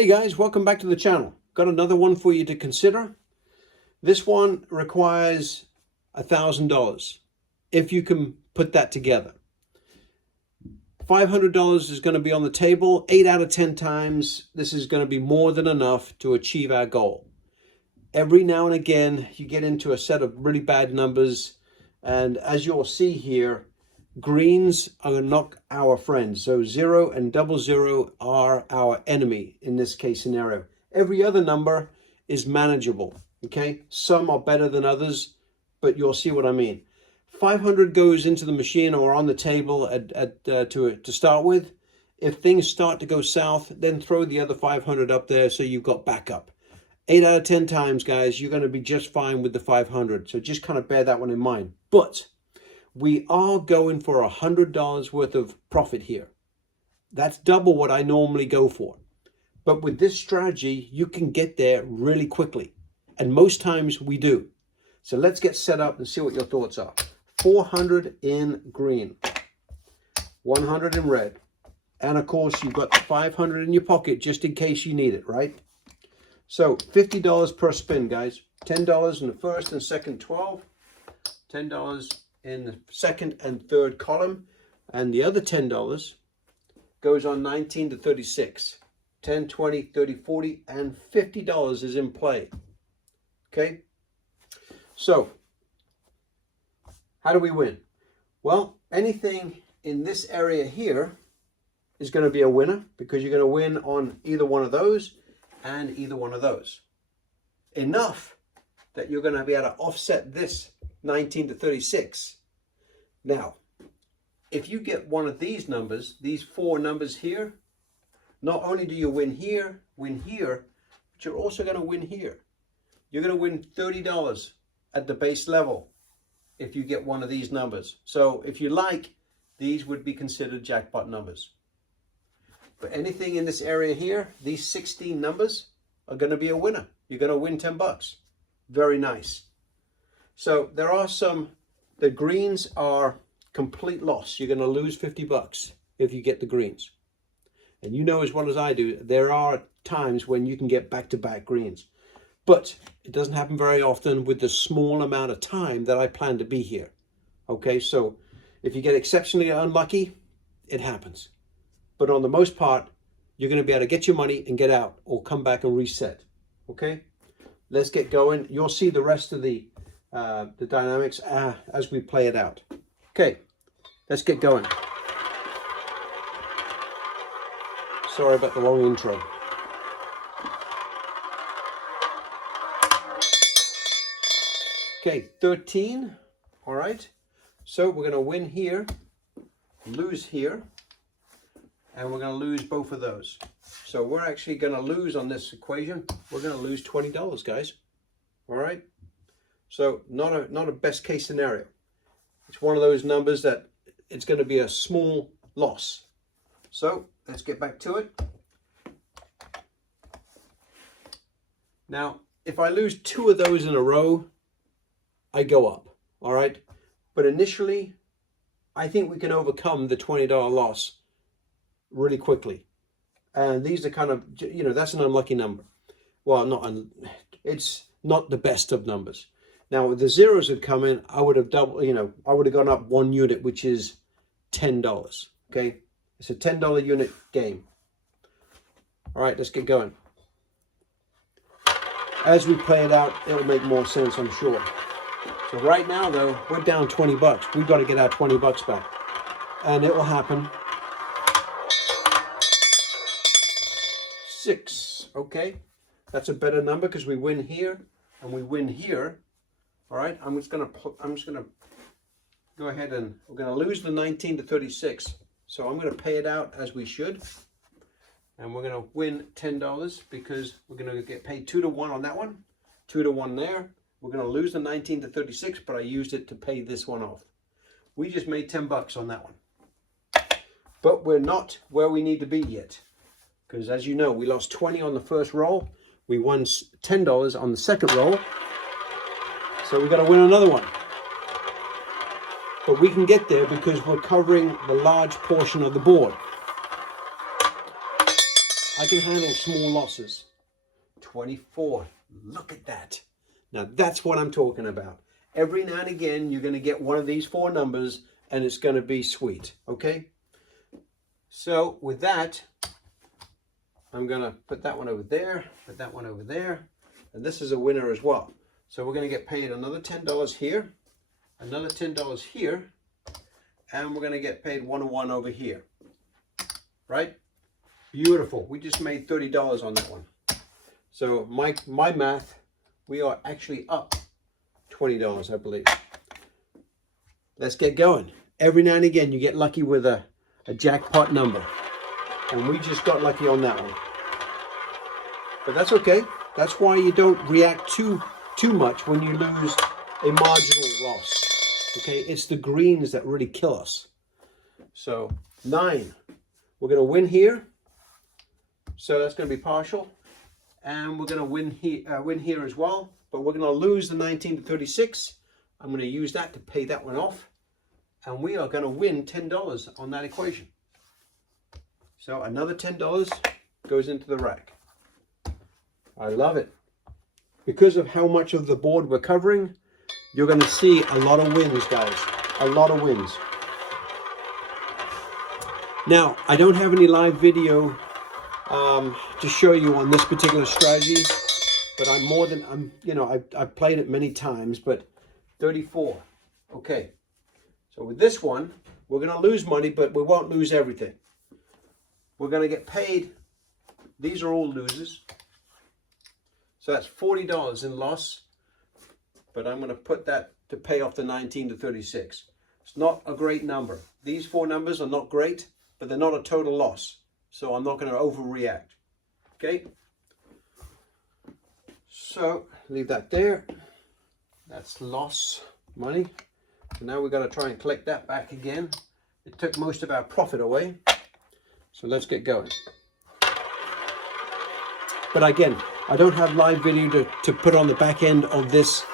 Hey guys, welcome back to the channel. Got another one for you to consider. This one requires $1,000 if you can put that together. $500 is going to be on the table. 8 out of 10 times this is going to be more than enough to achieve our goal. Every now and again you get into a set of really bad numbers, and as you'll see here, greens are not our friends. So 0 and 00 are our enemy in this case scenario. Every other number is manageable. Okay, some are better than others, but you'll see what I mean. 500 goes into the machine or on the table to start with. If things start to go south, then throw the other 500 up there so you've got backup. 8 out of 10 times, guys, you're going to be just fine with the 500. So just kind of bear that one in mind. But we are going for $100 worth of profit here. That's double what I normally go for. But with this strategy, you can get there really quickly. And most times we do. So let's get set up and see what your thoughts are. 400 in green, 100 in red. And of course, you've got 500 in your pocket just in case you need it, right? So $50 per spin, guys. $10 in the first and second 12. $10 in the second and third column. And the other $10 goes on 19 to 36. 10, 20, 30, 40, and $50 is in play. Okay? So, how do we win? Well, anything in this area here is going to be a winner because you're going to win on either one of those and either one of those. Enough that you're going to be able to offset this 19 to 36. Now, if you get one of these numbers, these four numbers here, not only do you win here, but you're also going to win here. You're going to win $30 at the base level if you get one of these numbers. So if you like, these would be considered jackpot numbers. But anything in this area here, these 16 numbers are going to be a winner. You're going to win 10 bucks. Very nice. So there are some, the greens are complete loss. You're going to lose 50 bucks if you get the greens. And you know as well as I do, there are times when you can get back-to-back greens. But it doesn't happen very often with the small amount of time that I plan to be here. Okay, so if you get exceptionally unlucky, it happens. But on the most part, you're going to be able to get your money and get out or come back and reset. Okay, let's get going. You'll see the rest of the dynamics as we play it out. Okay, let's get going. Sorry about the long intro. Okay, 13. All right, so we're going to win here, lose here, and we're going to lose both of those. So we're actually going to lose on this equation. We're going to lose $20, guys. All right. So not a best case scenario. It's one of those numbers that it's going to be a small loss. So let's get back to it. Now, if I lose two of those in a row, I go up. All right. But initially, I think we can overcome the $20 loss really quickly. And these are kind of, you know, that's an unlucky number. Well, it's not the best of numbers. Now, if the zeros had come in, I would have doubled, you know, I would have gone up one unit, which is $10. Okay. It's a $10 unit game. All right, let's get going. As we play it out, it'll make more sense, I'm sure. So right now, though, we're down 20 bucks. We've got to get our 20 bucks back. And it will happen. 6. Okay. That's a better number because we win here and we win here. All right. I'm just going to go ahead and we're going to lose the 19 to 36. So I'm going to pay it out as we should. And we're going to win $10 because we're going to get paid 2 to 1 on that one. 2 to 1 there. We're going to lose the 19 to 36, but I used it to pay this one off. We just made 10 bucks on that one. But we're not where we need to be yet. Because as you know, we lost 20 on the first roll. We won $10 on the second roll. So we got to win another one. But we can get there because we're covering the large portion of the board. I can handle small losses. 24. Look at that. Now that's what I'm talking about. Every now and again, you're going to get one of these 4 numbers and it's going to be sweet. Okay. So with that, I'm going to put that one over there, put that one over there. And this is a winner as well. So we're going to get paid another $10 here, another $10 here, and we're going to get paid 101 over here. Right? Beautiful. We just made $30 on that one. So my math, we are actually up $20, I believe. Let's get going. Every now and again, you get lucky with a jackpot number. And we just got lucky on that one. But that's okay. That's why you don't react too much when you lose a marginal loss. Okay, it's the greens that really kill us. So 9. We're going to win here. So that's going to be partial. And we're going to win here as well. But we're going to lose the 19 to 36. I'm going to use that to pay that one off. And we are going to win $10 on that equation. So another $10 goes into the rack. I love it. Because of how much of the board we're covering, you're going to see a lot of wins, guys. A lot of wins. Now, I don't have any live video to show you on this particular strategy, but I've played it many times, but 34. Okay. So with this one, we're going to lose money, but we won't lose everything. We're going to get paid. These are all losers. So that's $40 in loss, but I'm going to put that to pay off the 19 to 36. It's not a great number. These 4 numbers are not great, but they're not a total loss. So I'm not going to overreact. Okay. So leave that there. That's loss money. So now we've got to try and collect that back again. It took most of our profit away. So let's get going. But again, I don't have live video to put on the back end of this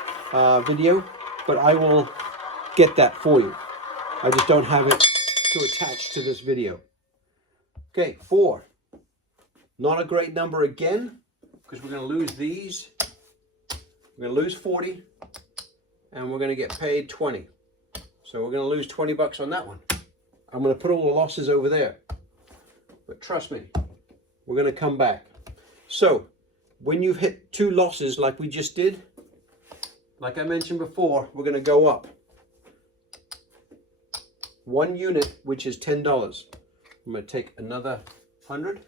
video, but I will get that for you. I just don't have it to attach to this video. Okay, 4. Not a great number again, because we're going to lose these. We're going to lose 40, and we're going to get paid 20. So we're going to lose 20 bucks on that one. I'm going to put all the losses over there. But trust me, we're going to come back. So when you've hit 2 losses like we just did, like I mentioned before, we're going to go up 1 unit, which is $10. I'm going to take another 100.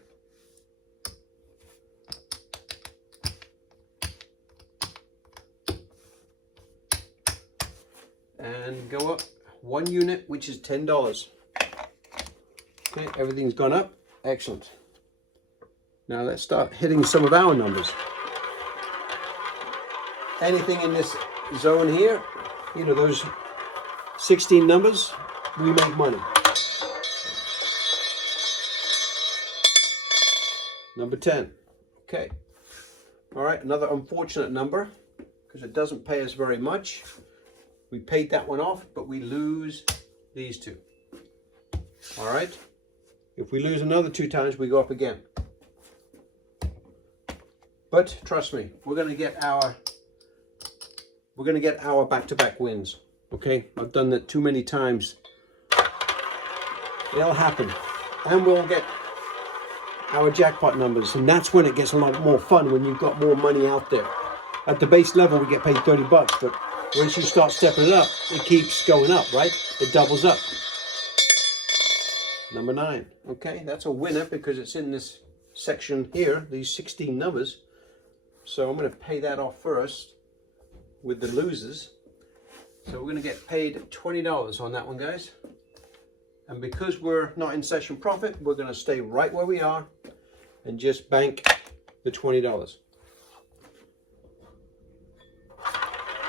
And go up 1 unit, which is $10. Okay, everything's gone up. Excellent. Now let's start hitting some of our numbers. Anything in this zone here, you know, those 16 numbers, we make money. Number 10. Okay. All right, another unfortunate number because it doesn't pay us very much. We paid that one off, but we lose these 2. All right. If we lose another 2 times, we go up again. But trust me, we're going to get our back-to-back wins. Okay, I've done that too many times. It'll happen, and we'll get our jackpot numbers, and that's when it gets a lot more fun, when you've got more money out there. At the base level, we get paid 30 bucks, but once you start stepping it up, it keeps going up, right? It doubles up. Number 9. Okay, that's a winner because it's in this section here, these 16 numbers. So I'm going to pay that off first with the losers. So we're going to get paid $20 on that one, guys. And because we're not in session profit, we're going to stay right where we are and just bank the $20.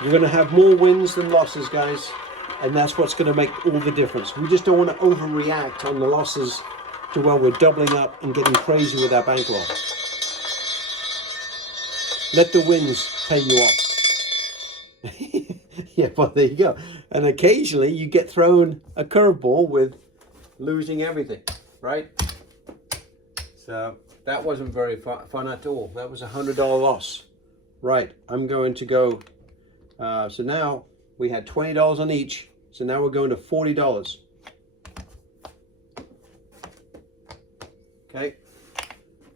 You're going to have more wins than losses, guys. And that's what's going to make all the difference. We just don't want to overreact on the losses to where we're doubling up and getting crazy with our bankroll. Let the wins pay you off. Yeah, well, there you go. And occasionally you get thrown a curveball with losing everything, right? So that wasn't very fun at all. That was $100 loss. Right, I'm going to go, so now we had $20 on each, so now we're going to $40. Okay,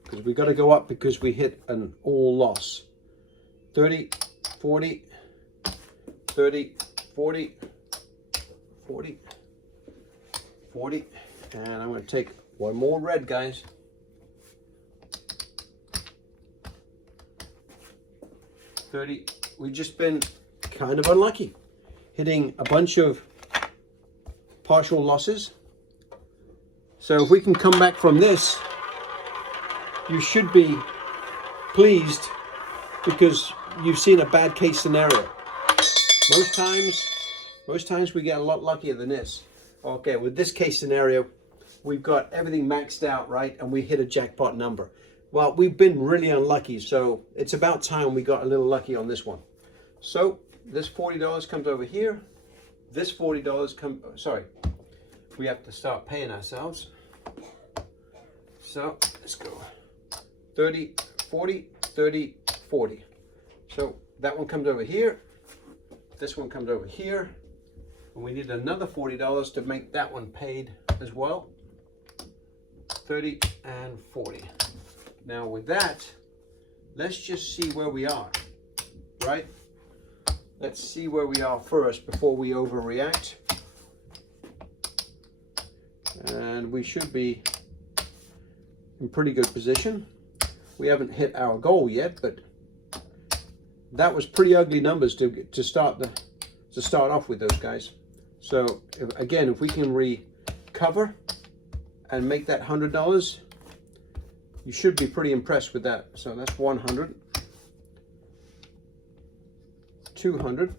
because we got to go up because we hit an all loss. 30, 40, 30, 40, 40, 40, and I'm going to take one more red, guys. 30. We've just been kind of unlucky, hitting a bunch of partial losses. So if we can come back from this, you should be pleased because you've seen a bad case scenario. Most times we get a lot luckier than this. Okay, with this case scenario, we've got everything maxed out, right? And we hit a jackpot number. Well, we've been really unlucky, so it's about time we got a little lucky on this one. So this $40 comes over here. This $40 we have to start paying ourselves. So let's go 30, 40, 30, 40. So that one comes over here. This one comes over here. And we need another $40 to make that one paid as well. 30 and 40. Now with that, let's just see where we are, right? Let's see where we are first before we overreact. And we should be in pretty good position. We haven't hit our goal yet, but that was pretty ugly numbers to start off with those guys. So if we can recover and make that $100, you should be pretty impressed with that. So that's 100, 200,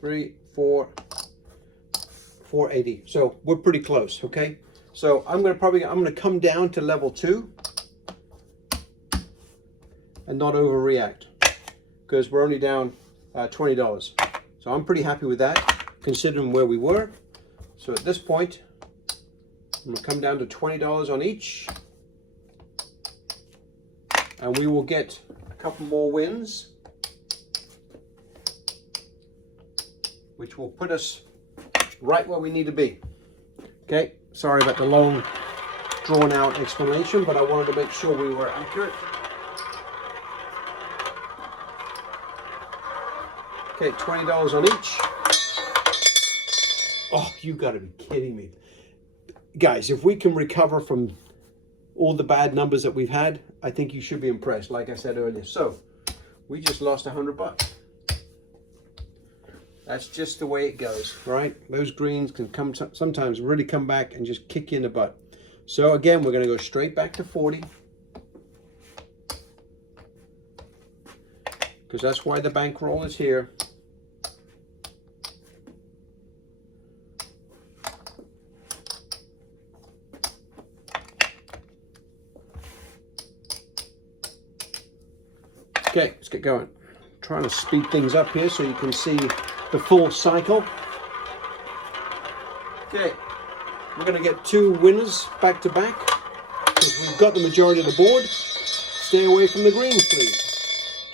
3, 4, 480. So we're pretty close, okay? So I'm gonna come down to level 2 and not overreact because we're only down $20. So I'm pretty happy with that considering where we were. So at this point, I'm going to come down to $20 on each, and we will get a couple more wins, which will put us right where we need to be. Okay, sorry about the long, drawn-out explanation, but I wanted to make sure we were accurate. Okay, $20 on each. Oh, you got to be kidding me. Guys, if we can recover from all the bad numbers that we've had, I think you should be impressed, like I said earlier. So, we just lost $100. That's just the way it goes, right? Those greens can sometimes really come back and just kick you in the butt. So again, we're going to go straight back to 40. Because that's why the bankroll is here. Okay, let's get going. I'm trying to speed things up here so you can see the full cycle. Okay, we're going to get 2 winners back to back because we've got the majority of the board. Stay away from the greens, please.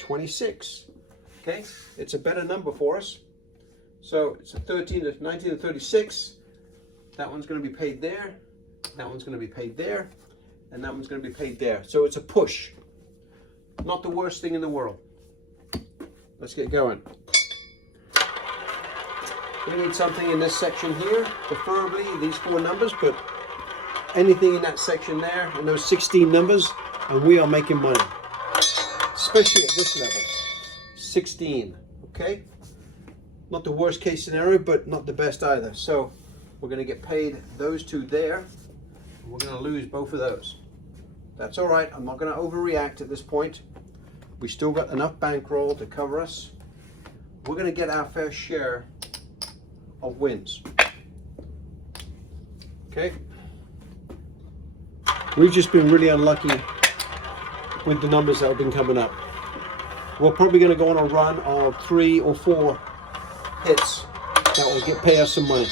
26. Okay, it's a better number for us. So it's a 13 to 19 to 36. That one's going to be paid there. That one's going to be paid there. And that one's going to be paid there. So it's a push. Not the worst thing in the world. Let's get going. We need something in this section here, preferably these 4 numbers, but anything in that section there and those 16 numbers, and we are making money. Especially at this level. 16, okay? Not the worst case scenario, but not the best either. So we're going to get paid those 2 there, and we're going to lose both of those. That's all right. I'm not going to overreact at this point. We still got enough bankroll to cover us. We're going to get our fair share of wins. Okay. We've just been really unlucky with the numbers that have been coming up. We're probably going to go on a run of 3 or 4 hits that will pay us some money.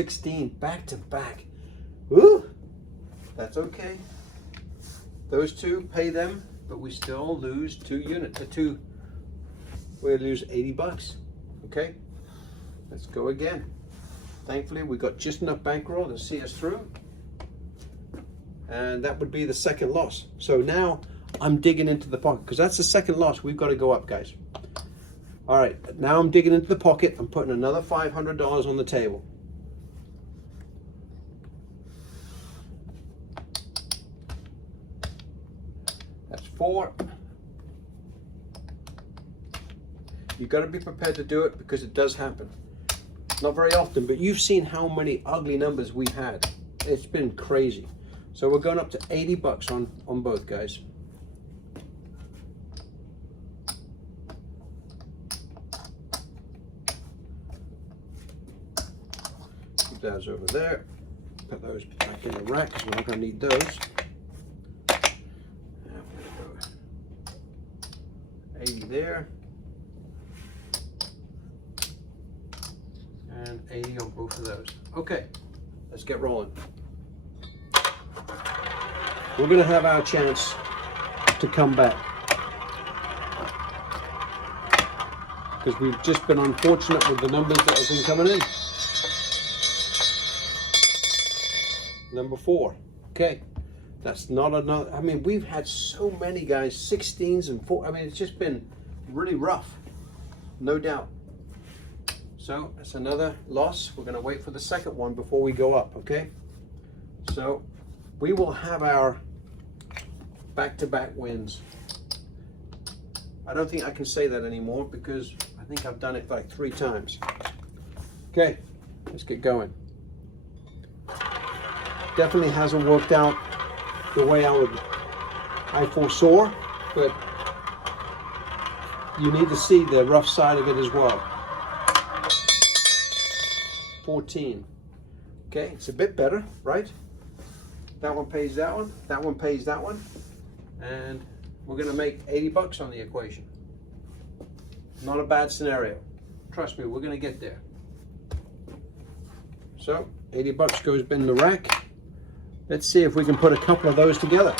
16 back to back. Woo! That's okay. Those two, pay them, but we still lose 2 units. We lose 80 bucks. Okay, let's go again. Thankfully, we got just enough bankroll to see us through. And that would be the second loss. So now I'm digging into the pocket, because that's the second loss. We've got to go up, guys. All right, now I'm digging into the pocket. I'm putting another $500 on the table. That's 4. You've got to be prepared to do it, because it does happen. Not very often, but you've seen how many ugly numbers we've had. It's been crazy. So we're going up to 80 bucks on both, guys. Keep those over there. Put those back in the rack, because we're not going to need those. Now we're going to go 80 there. And 80 on both of those. Okay, let's get rolling. We're going to have our chance to come back, because we've just been unfortunate with the numbers that have been coming in. Number 4. Okay, that's not enough. I mean, we've had so many, guys, 16s and 4. I mean, it's just been really rough, no doubt. So that's another loss. We're going to wait for the second one before we go up, okay? So we will have our back-to-back wins. I don't think I can say that anymore, because I think I've done it like 3 times. Okay, let's get going. Definitely hasn't worked out the way I foresaw, but you need to see the rough side of it as well. 14. Okay, it's a bit better, right? That one pays that one, that one pays that one, and we're going to make 80 bucks on the equation. Not a bad scenario. Trust me, we're going to get there. So 80 bucks goes in the rack. Let's see if we can put a couple of those together,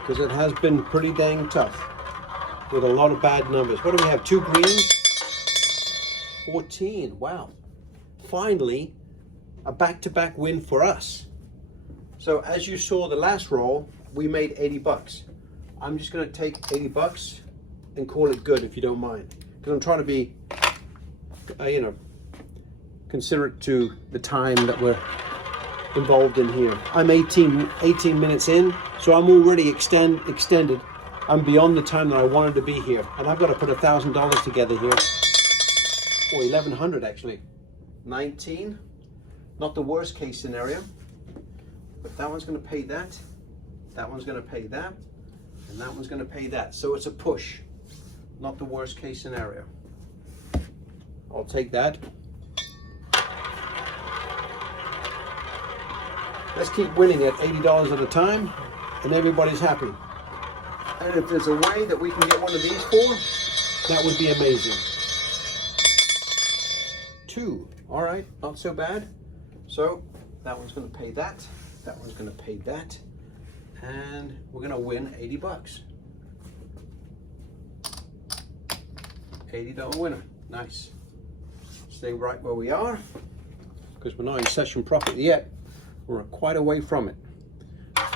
because it has been pretty dang tough with a lot of bad numbers. What do we have? 2 greens, 14. Wow, finally a back-to-back win for us. So as you saw the last roll, we made 80 bucks. I'm just going to take 80 bucks and call it good, if you don't mind, because I'm trying to be considerate to the time that we're involved in here. I'm 18 minutes in, so I'm already extended. I'm beyond the time that I wanted to be here, and I've got to put $1,000 together here, or 1,100 actually. 19, not the worst case scenario, but that one's going to pay that, that one's going to pay that, and that one's going to pay that. So it's a push, not the worst case scenario. I'll take that. Let's keep winning at $80 at a time, and everybody's happy. And if there's a way that we can get one of these 4, that would be amazing. 2, all right, not so bad. So that one's going to pay that, that one's going to pay that, and we're going to win 80 bucks. $80 winner, nice. Stay right where we are, because we're not in session profit yet. We're quite away from it.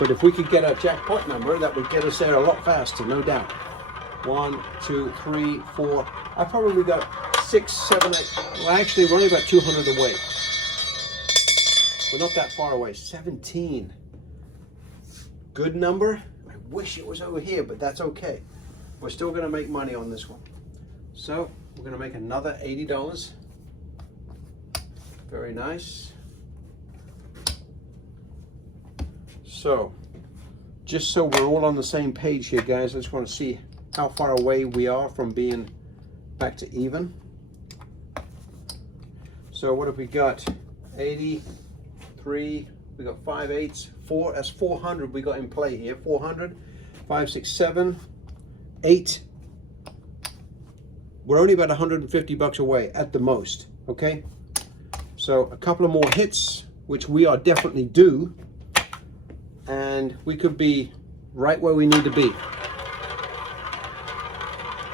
But if we could get a jackpot number, that would get us there a lot faster, no doubt. 1, 2, 3, 4. I probably got 6, 7, 8. Well, actually, we're only about 200 away. We're not that far away. 17. Good number. I wish it was over here, but that's okay. We're still going to make money on this one. So we're going to make another $80. Very nice. So, just so we're all on the same page here, guys, I just want to see how far away we are from being back to even. So what have we got? 83, we got 5 8s, 4, that's 400 we got in play here. 400, 5, 6, 7, 8. We're only about 150 bucks away at the most, okay? So a couple of more hits, which we are definitely due, and we could be right where we need to be.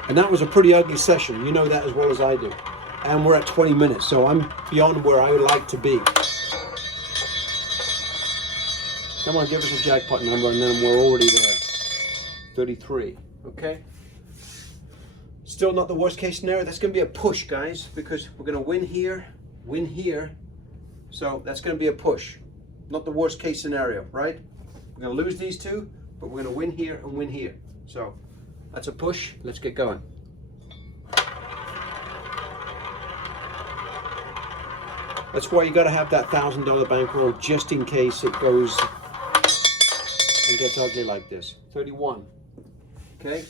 And that was a pretty ugly session. You know that as well as I do. And we're at 20 minutes, so I'm beyond where I would like to be. Come on, give us a jackpot number, and then we're already there. 33, okay? Still not the worst case scenario. That's gonna be a push, guys, because we're gonna win here. So that's gonna be a push. Not the worst case scenario, right? We're gonna lose these two, but we're gonna win here and win here. So that's a push. Let's get going. That's why you got to have that $1,000 bankroll just in case it goes and gets ugly like this. 31. Okay.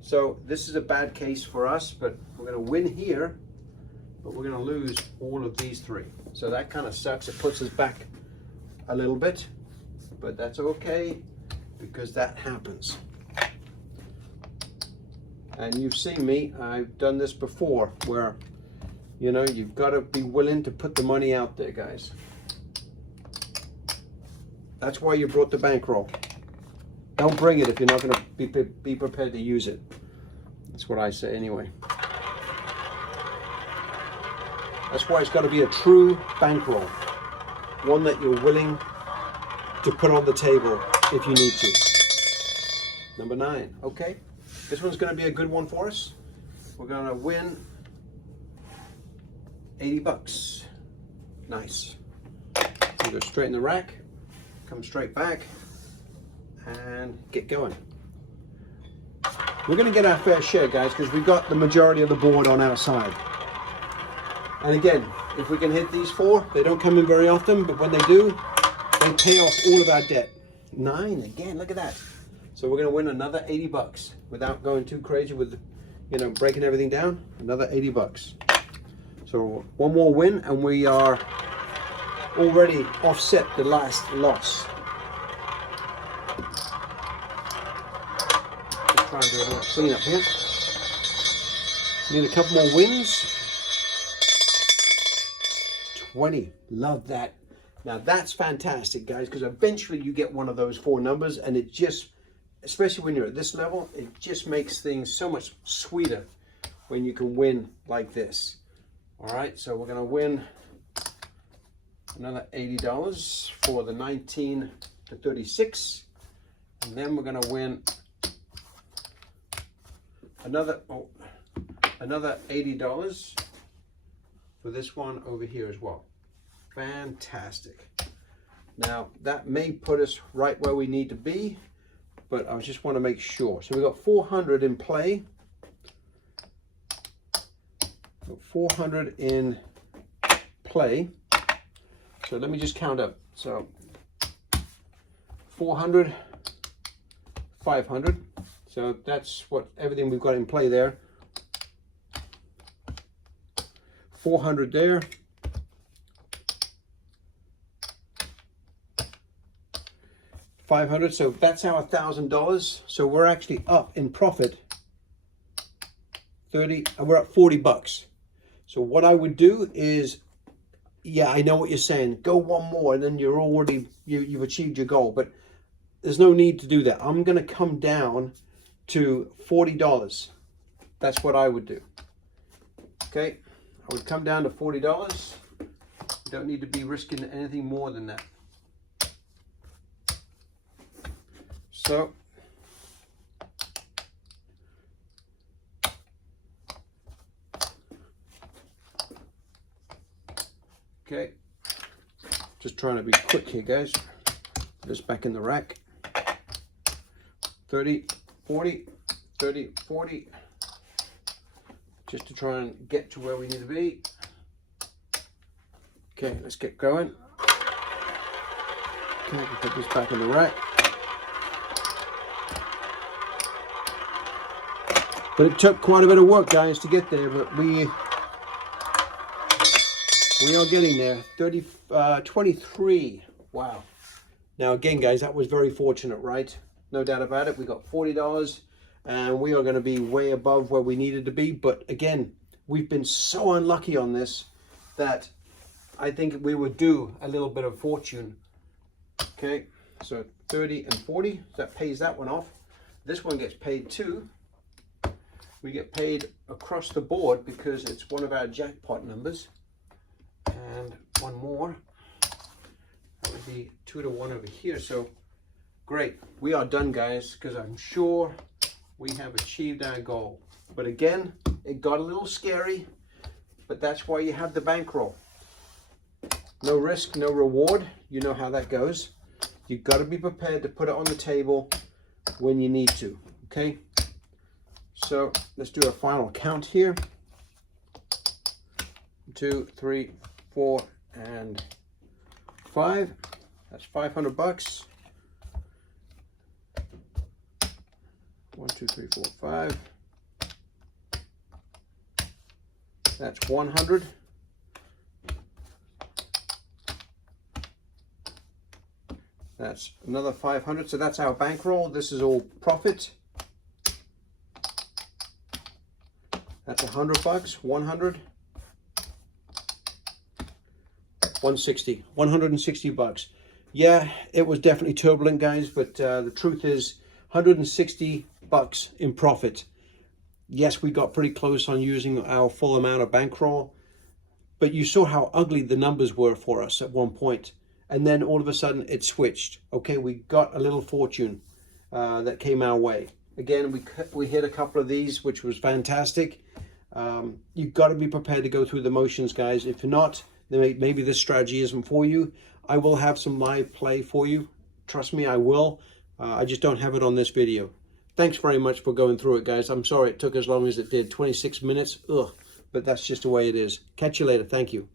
So this is a bad case for us, but we're going to win here, but we're going to lose all of these three. So that kind of sucks. It puts us back a little bit, but that's okay because that happens. And you've seen me, I've done this before, where, you know, you've got to be willing to put the money out there, guys. That's why you brought the bankroll. Don't bring it if you're not going to be prepared to use it. That's what I say anyway. That's why it's got to be a true bankroll. One that you're willing to put on the table if you need to. Number 9, okay. This one's going to be a good one for us. We're going to win 80 bucks. Nice. We go straight in the rack, come straight back, and get going. We're going to get our fair share, guys, because we got the majority of the board on our side. And again, if we can hit these 4, they don't come in very often, but when they do, they pay off all of our debt. 9 again, look at that. So we're going to win another 80 bucks without going too crazy with, you know, breaking everything down. Another 80 bucks. So one more win and we are already offset the last loss. Just try and do a little cleanup here. Need a couple more wins. 20. Love that. Now that's fantastic, guys, because eventually you get one of those 4 numbers, and it just, especially when you're at this level, it just makes things so much sweeter when you can win like this. All right, so we're going to win another $80 for the 19 to 36, and then we're going to win another $80 for this one over here as well. Fantastic. Now that may put us right where we need to be, but I just want to make sure. So we got 400 in play. 400 in play. So let me just count up. So 400, 500. So that's what everything we've got in play there. 400 there. 500. So that's our $1,000. So we're actually up in profit. 30. We're at 40 bucks. So what I would do is, yeah, I know what you're saying. Go one more, and then you're already you've achieved your goal. But there's no need to do that. I'm going to come down to $40. That's what I would do. Okay, I would come down to $40. You don't need to be risking anything more than that. So okay, just trying to be quick here, guys. Just back in the rack. 30, 40, 30, 40. Just to try and get to where we need to be. Okay, let's get going. Okay, we'll put this back in the rack. But it took quite a bit of work, guys, to get there, but we are getting there. 23. Wow. Now again, guys, that was very fortunate, right? No doubt about it. We got $40 and we are going to be way above where we needed to be. But again, we've been so unlucky on this that I think we would do a little bit of fortune. Okay, so 30 and 40, that pays that one off. This one gets paid too. We get paid across the board because it's one of our jackpot numbers. And one more, that would be 2 to 1 over here. So great, we are done, guys, because I'm sure we have achieved our goal. But again, it got a little scary, but that's why you have the bankroll. No risk, no reward. You know how that goes. You've got to be prepared to put it on the table when you need to, okay? So let's do a final count here. 2, 3, 4, and 5. That's 500 bucks. 1, 2, 3, 4, 5. That's 100. That's another 500. So that's our bankroll. This is all profit. That's 100 bucks. 100. 160. 160 bucks. Yeah, it was definitely turbulent, guys, but the truth is 160 bucks in profit. Yes, we got pretty close on using our full amount of bankroll, but you saw how ugly the numbers were for us at one point. And then all of a sudden it switched. Okay, we got a little fortune that came our way. Again, we hit a couple of these, which was fantastic. You've got to be prepared to go through the motions, guys. If you're not, then maybe this strategy isn't for you. I will have some live play for you. Trust me, I will. I just don't have it on this video. Thanks very much for going through it, guys. I'm sorry it took as long as it did. 26 minutes. Ugh. But that's just the way it is. Catch you later. Thank you.